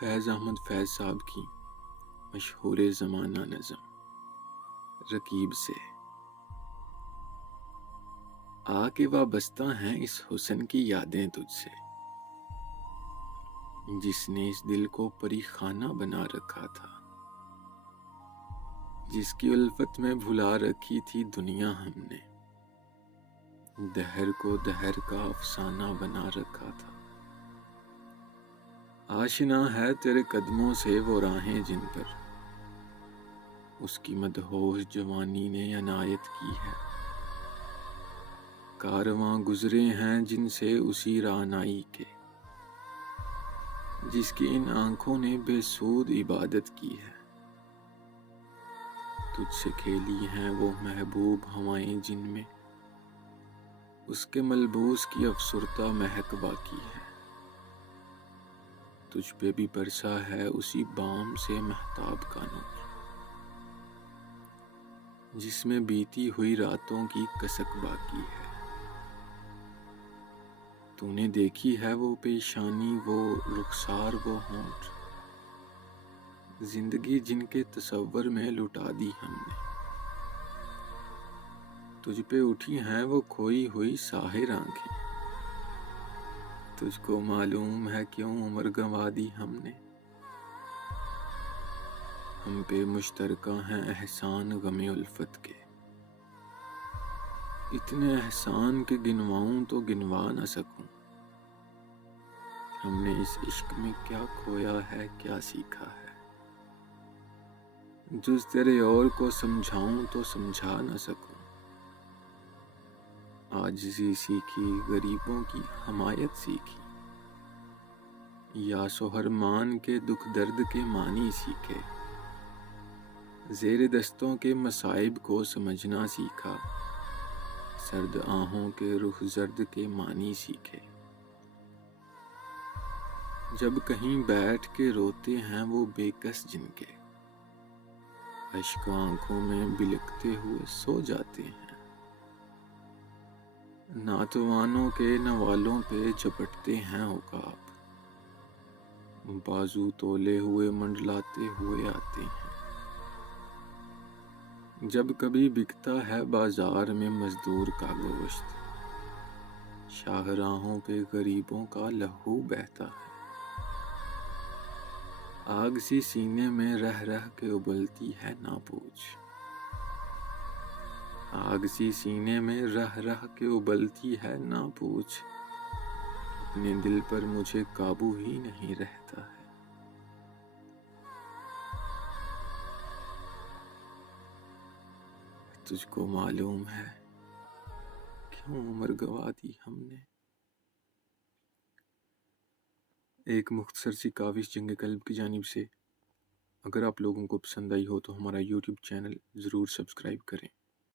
فیض احمد فیض صاحب کی مشہور زمانہ نظم رکیب سے آ کے وابستہ ہیں اس حسن کی یادیں تجھ سے، جس نے اس دل کو پری خانہ بنا رکھا تھا، جس کی الفت میں بھلا رکھی تھی دنیا ہم نے، دہر کو دہر کا افسانہ بنا رکھا تھا۔ آشنا ہے تیرے قدموں سے وہ راہیں جن پر اس کی مدہوش جوانی نے عنایت کی ہے، کارواں گزرے ہیں جن سے اسی رعنائی کے، جس کی ان آنکھوں نے بے سود عبادت کی ہے۔ تجھ سے کھیلی ہیں وہ محبوب ہوائیں جن میں اس کے ملبوس کی افسردہ مہک باقی ہے، تجھ پہ بھی برسا ہے اسی بام سے مہتاب کا نور، جس میں بیتی ہوئی راتوں کی کسک باقی ہے۔ تو نے دیکھی ہے وہ پیشانی، وہ رخسار، وہ ہونٹ، زندگی جن کے تصور میں لٹا دی ہم نے، تجھ پہ اٹھی ہیں وہ کھوئی ہوئی ساحر آنکھیں، تجھ کو معلوم ہے کیوں عمر گنوا دی ہم نے، ہم پہ مشترکہ ہیں احسان غم الفت کے، اتنے احسان کے گنواؤں تو گنوا نہ سکوں، ہم نے اس عشق میں کیا کھویا ہے کیا سیکھا ہے، جز تیرے اور کو سمجھاؤں تو سمجھا نہ سکوں، عاجزی سیکھی غریبوں کی حمایت سیکھی، یا سہرمان کے دکھ درد کے معنی سیکھے، زیر دستوں کے مصائب کو سمجھنا سیکھا، سرد آہوں کے رخ زرد کے معنی سیکھے، جب کہیں بیٹھ کے روتے ہیں وہ بے کس جن کے، اشک آنکھوں میں بلکتے ہوئے سو جاتے ہیں، ناتوانوں کے نوالوں پہ جھپٹتے ہیں عقاب، بازو تولے ہوئے منڈلاتے ہوئے آتے ہیں، جب کبھی بکتا ہے بازار میں مزدور کا گوشت، شاہراہوں پہ غریبوں کا لہو بہتا ہے، آگ سی سینے میں رہ رہ کے ابلتی ہے نہ پوچھ، آگ سی سینے میں رہ رہ کے ابلتی ہے نہ پوچھ، اپنے دل پر مجھے قابو ہی نہیں رہتا ہے۔ تجھ کو معلوم ہے کیوں عمر گنوا دی ہم نے۔ ایک مختصر سی کاوش جنگ قلب کی جانب سے۔ اگر آپ لوگوں کو پسند آئی ہو تو ہمارا یوٹیوب چینل ضرور سبسکرائب کریں۔